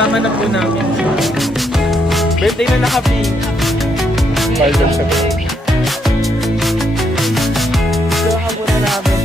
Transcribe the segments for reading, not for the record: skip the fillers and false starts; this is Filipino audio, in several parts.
kasama na po namin siya. Birthday na naka-pink. Pardon sa birthday. Ito ka muna namin.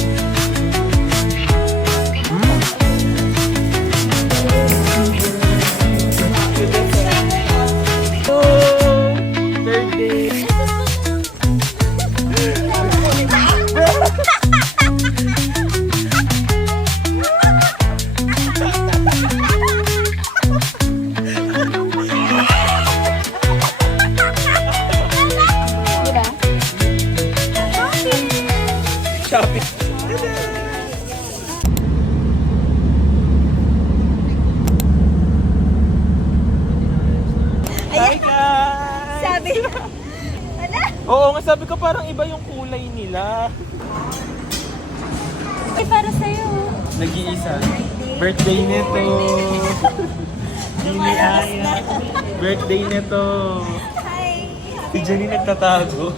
Hi guys! Sabi na. Wala? Oo nga, sabi ko parang iba yung kulay nila. Ay, para sa'yo. Nag-iisa. Birthday nito. Bini Aya. Birthday nito. Hi! Si Jenny nagtatago.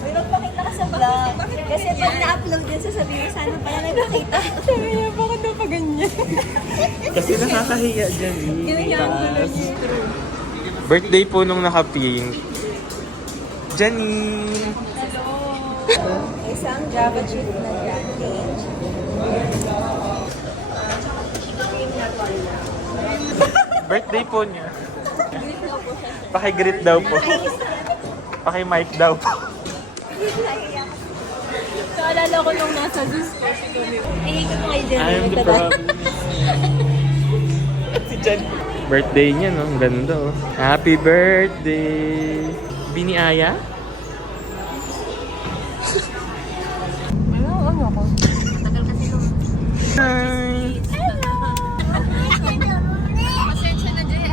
Uy, magpakita ka sa vlog. Kasi pag na-upload yan, sasabihin mo, sana pala nagpakita. Sabi niya, bakit daw pa ganyan? Kasi nakakahiya, Jenny. Ganyan ang gulo niya. Birthday po nung naka-pink. Jenny! Hello! Isang Java chip na grande. Birthday po niya. Paki-greet daw po. Paki-mic daw po. Naalala ko nung nasa Zeus ko, eh, kung kayo din. I am the problem. Si Jenny. Birthday niya, no? Ang ganda, oh. Happy birthday! Bini Aya? Ano ako? Matagal kasi nung... Hi! Hello! Pasensya na, Jay.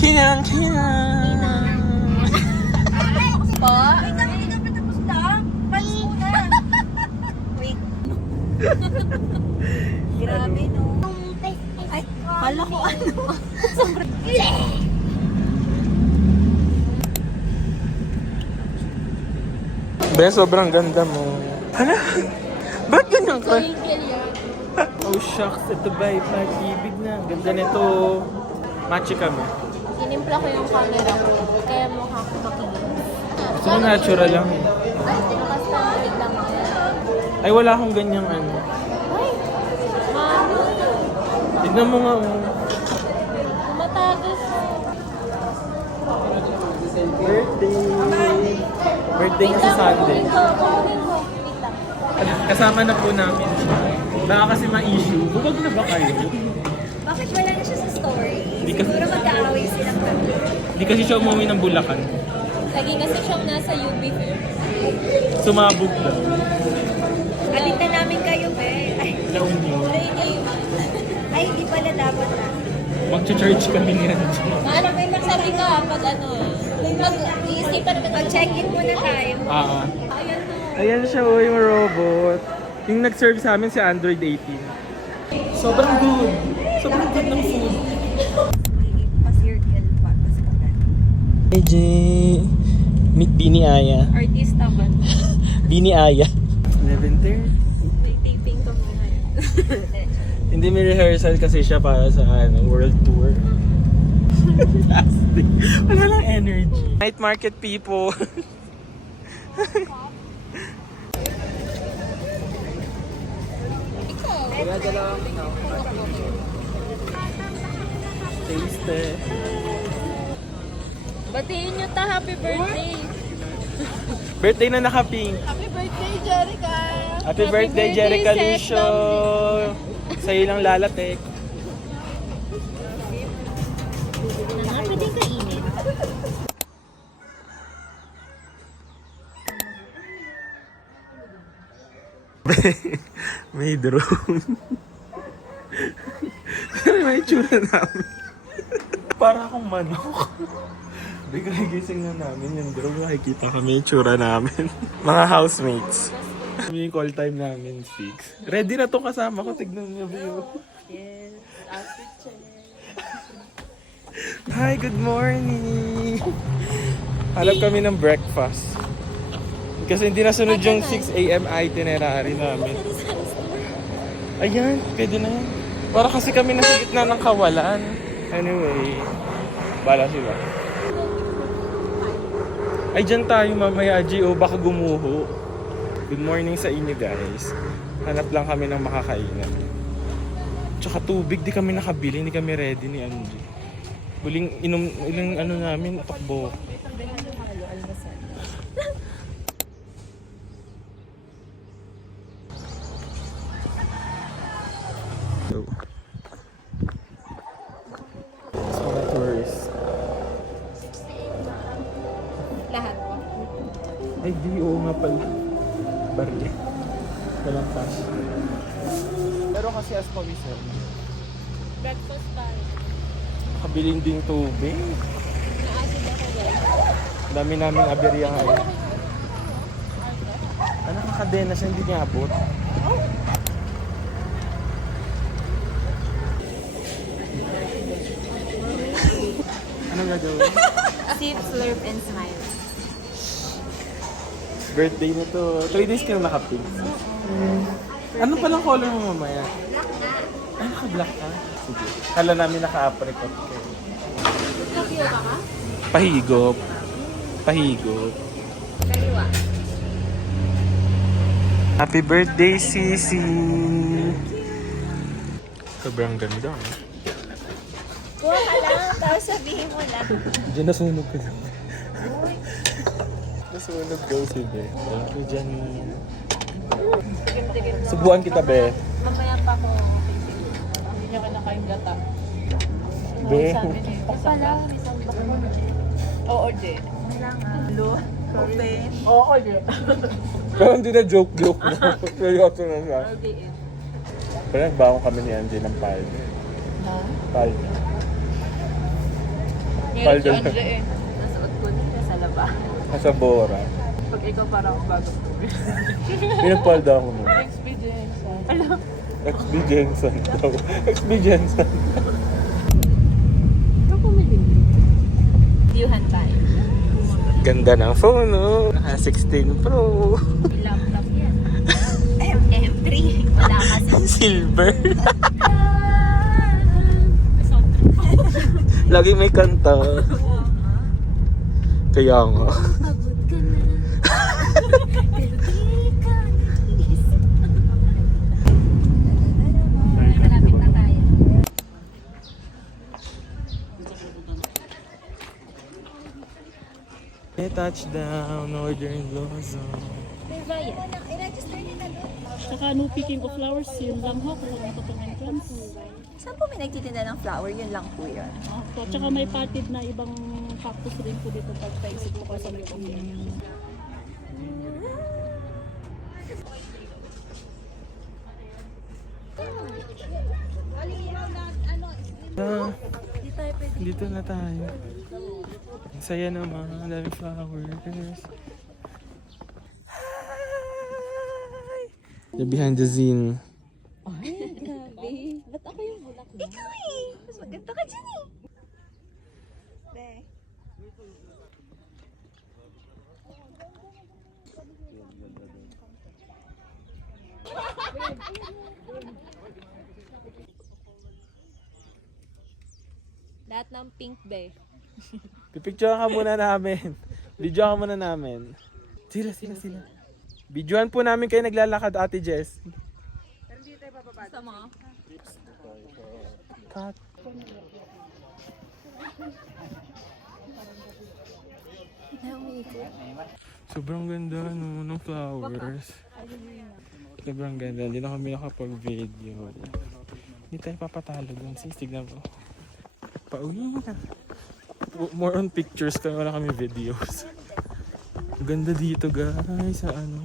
Kinang, kinang! Po? Ay, hindi ka patapos lang. Palis muna. Wait. Grabe, no? Ay, kala ko ano. Sobrang... Be, sobrang ganda mo. Hala? Ba't ganyan ka? Oh shucks, ito ba yung pag-ibig na? Ganda nito. Matchy kami. Inimpla ko yung camera ko. Kaya mukha ko makinig. Gusto ko natural lang eh. Ay, tinakastamalig lang yan. Ay, wala akong ganyang ano. Ay, mano. Tignan mo nga mo. Matagos. Birthday! Birthday niya sa Sunday. Kunin mo. Wait lang. Kasama na po namin siya. Baka kasi ma-issue. Bubag na ba kayo? Bakit wala na siya sa story? Hindi kasi- Siguro magkaaway silang kami. Hindi kasi siya umuwi ng Bulacan. Lagi kasi siyang nasa UB. Sumabog na. Alit na namin kayo, be. Ay, Laon niyo. kulay kayo. Ay, hindi pala dapat na. Mag-charge kami niyan. Ano ba yung magsabi ka pag ano? Mag-iisipan ka. Mag-check-in muna tayo. Ah. Ayan na. Ayan siya, oh, yung robot. Yung nag-serve sa amin si Android 18. Sobrang good. Sobrang good ng food. Pa-circle pa. Tapos pagkat. Hey, Jay. Meet Bini Aya. Artista ba? Bini Aya. 11:30. May taping ko ngayon. Hindi may rehearsal kasi siya para sa world tour. Plastic. Wala lang energy. Night market people. Taste. Batiin nyo ta, happy birthday! Birthday na naka-pink. Happy birthday, Jerica! Happy birthday, Jerica Lucio. Sa'yo lang lalatek. Pwede kainin. May drone. May tsura namin. Para akong manok. Bigla gising na namin yung drone. Nakikita kami yung tsura namin. Mga housemates. Yung call time namin, 6. Ready na tong kasama ko. Tignan niyo view. Yes, outfit check. Hi, good morning! Hanap kami ng breakfast. Kasi hindi nasunod yung 6 a.m. itinerary namin. Ayan, pwede na yan. Para kasi kami nasa gitna ng kawalan. Anyway, bala sila. Ay, dyan tayo mamaya, Gio. Baka gumuho. Good morning sa inyo, guys. Hanap lang kami ng makakainan. Tsaka tubig, di kami nakabili. Hindi kami ready ni Angie. Uling ano namin, takbo. So, it's mga tourists. Lahat po. Ay, di, oo nga pala. Barya. Walang cash. Pero kasi as pawisan, Breakfast pa. kabilin ding tubig. Naasid ako guys. Dami namin aberya ngayon. Ano kakadena siya, hindi niya abot. Anong gagawin? Sip, slurp, and smile. Birthday na to. 3 days ka na nakapig. Ano palang color mo mamaya? Black na. Ay, naka-black ka? Sige. Kala namin naka-apricot ka. Kapio ka ka? Pahigop. Pahigop. Kaliwa. Happy birthday, Sisi! Sobrang ganda. Kuha ka lang, tapos sabihin mo lang. Diyan nasunog ka lang. Nasunog daw si Be. Thank you, Janine. Tigim-tigim. Subuan kita, Be. Mamaya pa ako. Hindi niya kinakain gata. Be. Sabi niya, Pala, may sambak mo. oo, di. Hello? Open. Oo, di. Pero hindi na joke-joke na. Seryoso na siya. LDN. Pero nagbaon kami ni Angie ng palda. Ha? Palda. Meron si Palda. Andre eh. Nasuot ko nila sa laba. Nasa Bora. Pag ikaw parang bago. Pinagpalda ako mo. Experience. XB Jensen daw. XB Jensen. Ito pumili. Diyuhan tayo. Ganda ng phone, no? Naka 16 Pro. May laptop yan. M3. Wala kasi. Silver. Lagi may kanta. Kaya nga. Pagod ka na. Pero di ka nag-iisip. Malapit na tayo. May touchdown, Northern Luzon. May bayan. I-register nila doon. Saka no picking of flowers, yun lang ho, kung ano itong entrance. Saan po may nagtitinda ng flower? Yun lang po yun. Opo, tsaka may patid na ibang cactus rin po dito pag paisip po ka sa likod. Ah, Hindi tayo pwede. dito na tayo. Ang saya naman, ang daming flowers. Hi! The behind the scene. Ay, grabe. Ba't ako yung bulak na? Ikaw eh! Mas maganda ka dyan eh. Be. Lahat ng pink be. Pipicture ka muna namin. Video ka muna namin. Sila. Videoan po namin kayo naglalakad, Ate Jess. Gusto mo? Cut. Ay, umiikot. Sobrang ganda no, ng flowers. Sobrang ganda. Hindi na kami nakapag-video. Hindi tayo papatalo dun. Sis, tignan mo. Pauwi na. More on pictures kaya wala kami videos. Ganda dito guys sa ano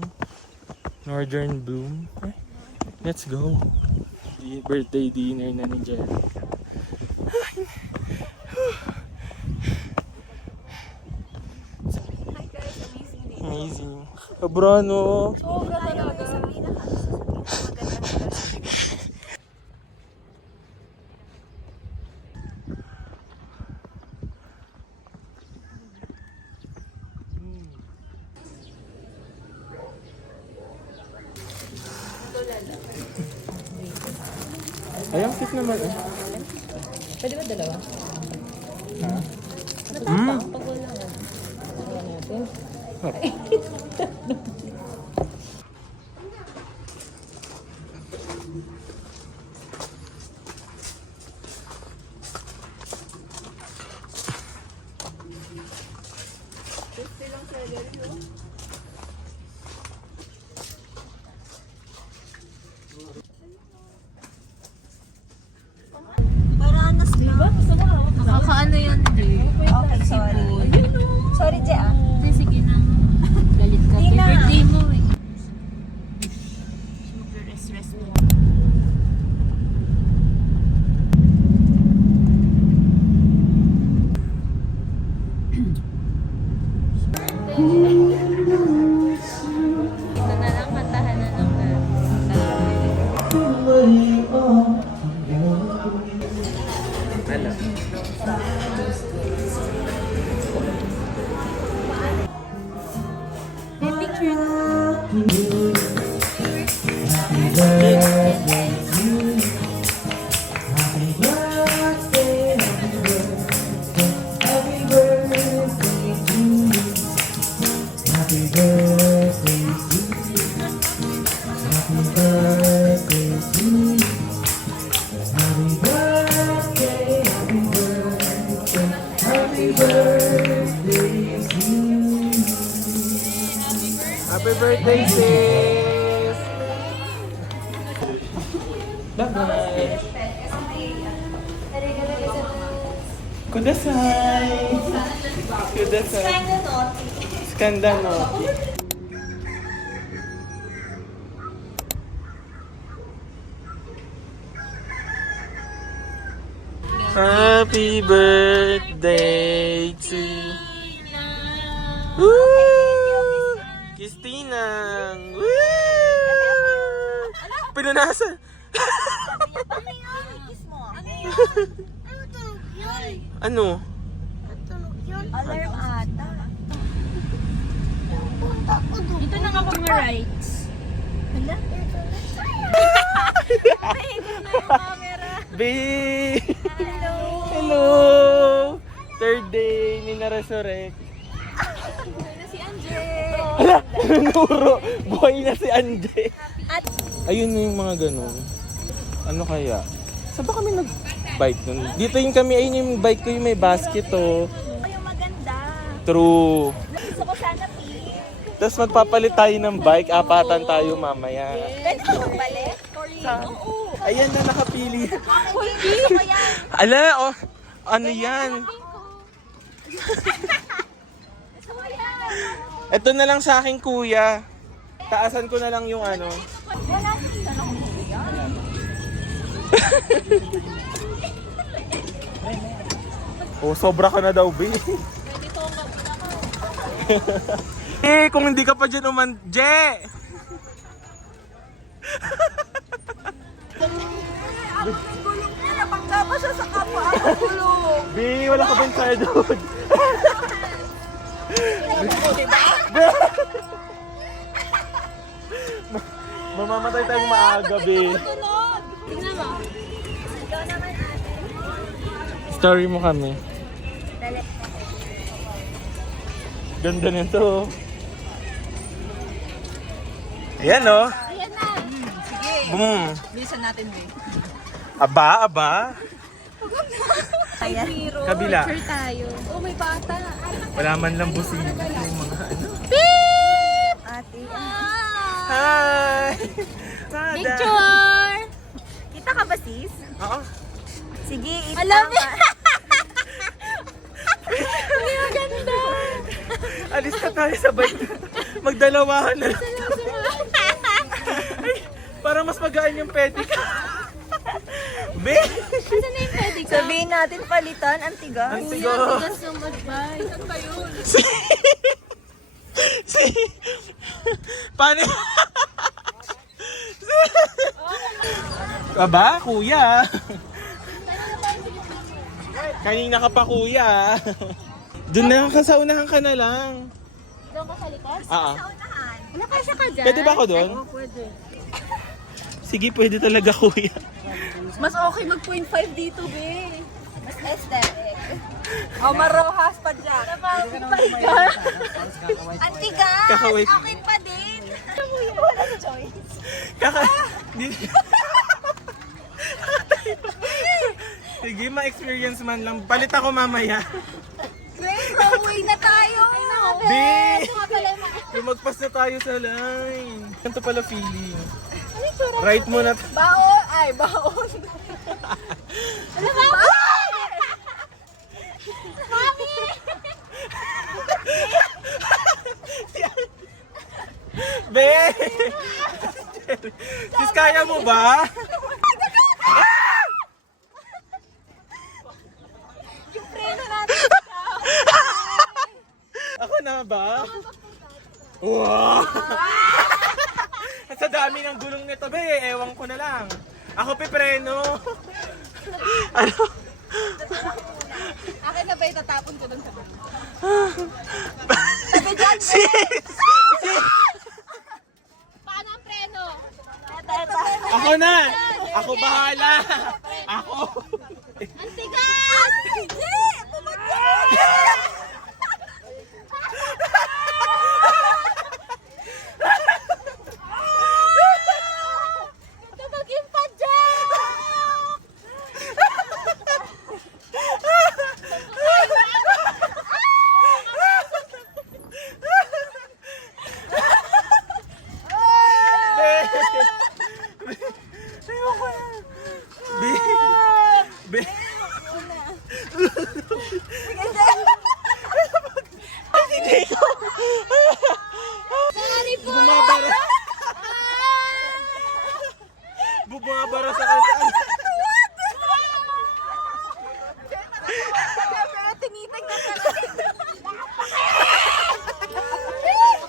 Northern Bloom. Eh, let's go. The birthday dinner na ni Jerica. Hi guys, amazing day. Amazing. Sobrano. Sobra talaga. Sa pinaka-magandang lugar. Ay, ang cute naman eh. Pwede ba dalawa? Ha? Natapang pag wala nga. Wala natin. Paranas na. Nakakaano yan, Jay? Okay, sorry. Sorry, Je ah. Hindi, sige na. Galit ka. Di na. Birthday mo eh. Super rest mo. Ito na lang, kantahan na ng Ano? May picture na. Happy birthday, sis! Bye-bye! Kudasai! Kudasai! Skanda no. Happy birthday to you. Woo! Kistinang! Woo! Pinunasan! Ano? Alarm ata. Ito na nga mga rights. Hala? B! Hello! Hello! Third day ni na-resurrect. Si Anje! Hala! Nuro! Buhay na si Anje! At Ayun yung mga ganun. Ano kaya? Saan ba kami nag-bike nun? Dito yung kami, ayun yung bike ko yung may basket oh. yung maganda. True. Gusto ko sana pink. Tapos magpapalit tayo ng bike, apatan tayo mamaya. Pwede ko magbalik? Oo. Ayan na, nakapili. Gusto ko yan. Ala, oh, ano yan? Gusto ko yan. Ito na lang sa akin, kuya. Taasan ko na lang yung ano. Wala akong tanong ko yan. Oh, sobra ka na daw, babe. Eh, kung hindi ka pa dyan Je! Gulong niya, napangga pa siya sa kapwa. Ang gulong. B, wala ka ba yung sa'yo doon? Mamamatay tayong maaga, B. Tunog. Tingnan mo. Ikaw naman ate. Story mo kami. Dali. Ganda nito. Ayan, oh. Ayan na. Sige. Boom. Bilisan natin, babe. Aba, aba. Ayan. Kabila. Picture tayo. Oh, may bata. Wala man lang busing. Yung mga ano. Ate. Hi! Nada. Picture! Kita ka ba, sis? Oo. Sige, Alam mo. Alis na tayo sa bike. Magdalawahan na lang. Ay, para mas magaan yung pedicure. Be! Saan na yung pwede ka? Sabihin natin palitan, antigas. Ang tigo. Tigas ng mag-bike. Saan ba yun? Si... Paano? Aba, kuya. Kanina ka pa, kuya. Doon na ka sa unahan ka na lang. Doon ka sa likod? Ah. Unahan. Wala ka sa ka dyan? Pwede ba ako doon? Oo, pwede. Sige, pwede talaga kuya. Mas okay mag 0.5 dito, be. Mas aesthetic. O, marohas pa dyan. Antigas! Kakaway. Akin pa din. Walang choice. Sige, ma-experience man lang. Palit ako mamaya. Wait, pauwi na tayo. Be! Lumagpas na tayo sa line. Ganito pala feeling. Right mo na. Baon! Ay, baon. Ano ba? Mami! Be! Sis, kaya mo ba? Yung preno natin. Ako na ba? Wow! Sa dami ng gulong nito, be. Ewan ko na lang. Ako pipreno. Ano? Akin na ba itatapon ko dun sa bag? Sis! Paano ang preno? Ako na! Ako bahala! Ako! Antigas! Hindi! Pumatay! Tumagin pa dyan! Be! Be! Hindi ko! Sorry po! Bumabara! Bumabara sa kalsada! Pero tinitag na talaga.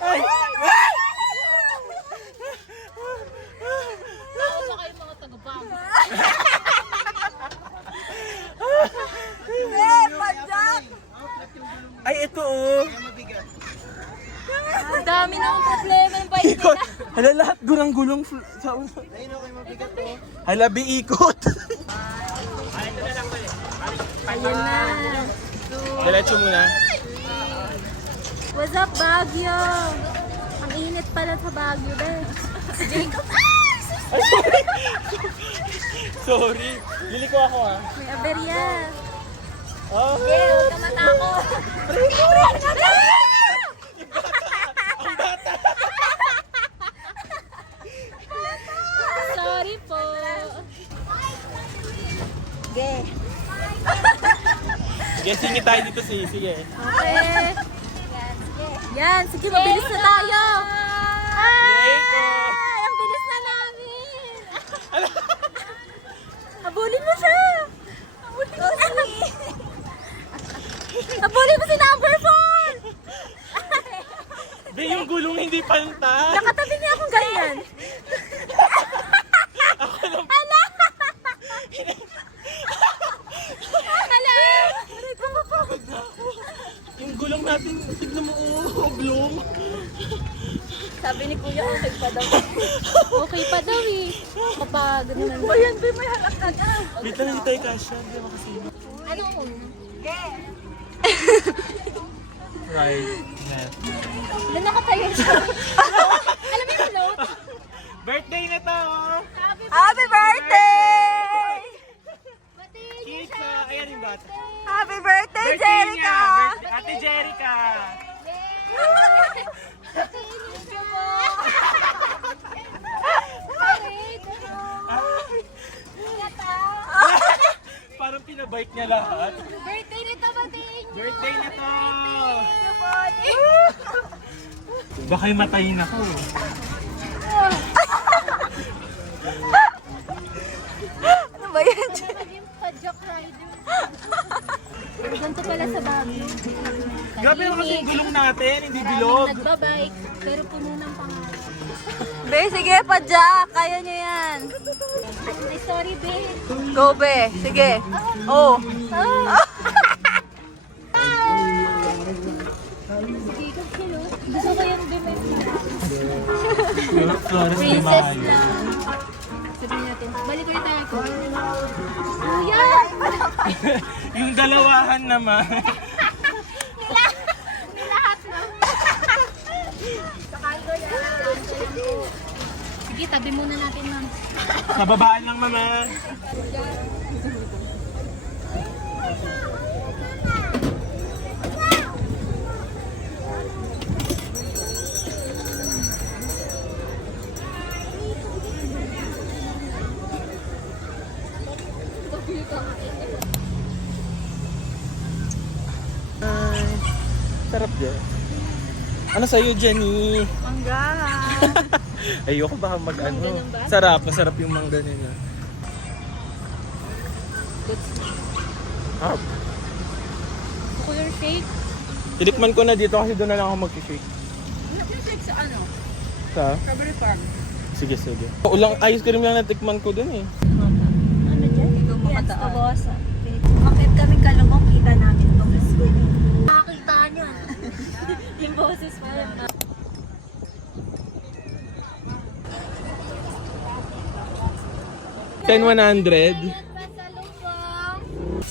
Ay! Nauna kayo mga taga-bago. Padyak! Ay, ito oh! Ang dami ng problema ng bike Ikot! Hala, lahat gulong-gulong sa ulo. Hala, ikot! Ayan na. Diretso muna. What's up, Baguio? Ang init pala sa Baguio, be. Jacob! Sorry. Lili ko ako ah. May aberya. Oh. Huwag ka matakot. Sorry po. Sige. Sige, singit tayo dito sige. Okay. Yan, sige, mabilis na tayo. Yay ko! Ay, ang bilis na namin. Habulin mo siya. Habulin mo siya. Habulin mo si number 4. Be, yung gulong hindi pantay. Nakatabi niya akong ganyan. Ako lang. Hala! Hala! Aray ko po. Yung gulong natin, tignan mo oblong. Sabi ni Kuya, okay pa daw. Okay pa daw eh. Kapag naman. Ba yan, Be? May harap ka na. Wait lang, hindi tayo kasya. Hindi ako kasi. Ano? Right. Left. Doon nakatayo siya. Alam mo yung note? Birthday na to! oh. Happy birthday! Kids, ayan yung bata. Happy birthday, Birthday Jerica! niya! Birthday. Ate Jerica! Parang pinabike niya lahat. Birthday nito ba din? Birthday na to! Baka matayin ako. Ano ba yan? Yung padyak rider. Ganito pala sa Baguio. Grabe naman kasi yung gulong natin, hindi bilog. Nagbabike, pero puno ng pangalan. Be, sige pa, Jack. Kaya niyo yan. Ay, sorry, babe. Go, Be. Sige. Oh. Jacob, hello. Gusto ko yung bimay. Flores de Princess Mayo. lang. Yung dalawahan naman. Nilahat mo. Sa kanto yan. Sige, tabi muna natin, ma'am. Sa babaan lang, mama. Ay, sarap dyan. Ano sa'yo, Jenny? Mangga. Ayoko baka mag-ano. Mangga lang ba? Sarap, masarap yung mangga nila. Ah, Gusto ko yung shake. tinikman ko na dito kasi doon na lang ako mag-shake. Yung shake sa ano? Sa? Strawberry farm. Sige, sige. Ulang ice cream lang natikman ko doon eh. Ano dyan? Ikaw makadaan. Bakit kami kalumong kita namin itong school? Nakakita niya. Yung boses pa rin. 10-100.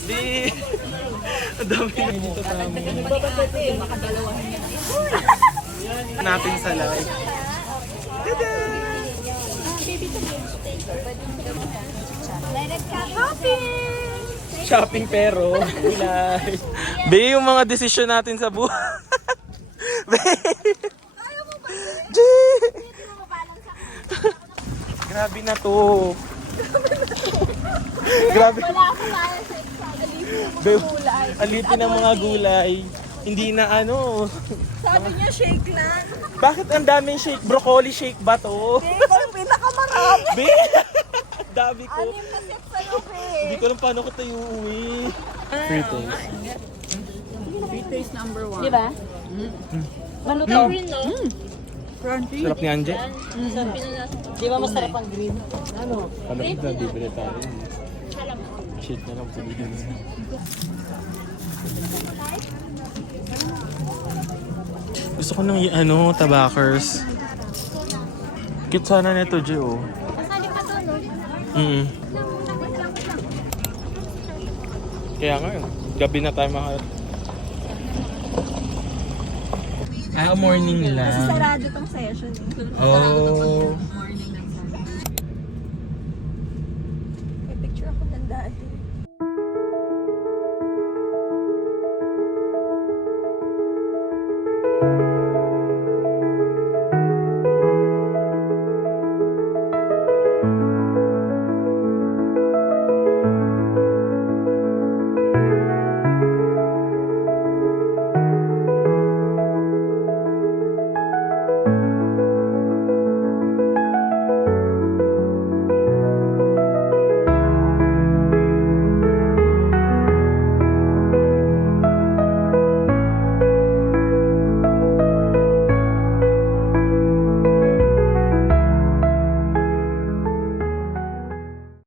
Di. Ang dami na dito tama. Makadalawahan yan. Natin sa live. Direct ka shopping! Shopping pero gulay. Be, yung mga desisyon natin sa buhay. Be. G. Grabe na to. Grabe. Wala akong kaya sa Be, alitin ng mga gulay. Hindi na ano. Sabi niya shake lang. Bakit ang daming shake? Broccoli shake ba to? Ikaw yung pinakamarami. Be. Dami ko. Anim na set sa'yo, Hindi ko alam paano ko tayo uuwi. Free taste. Free taste number 1. Di ba? Malutaw rin, no? Crunchy. Sarap ni Anje. Di ba masarap ang green? Ano? Alam na, bibili tayo. Shit na lang sa bigyan. Gusto ko nang ano, tabakers. Cute sana nito, Jo. Kasali pa to, no? Kaya nga, gabi na tayo morning Kasi lang. sarado tong session. Oh. May picture ako ng daddy.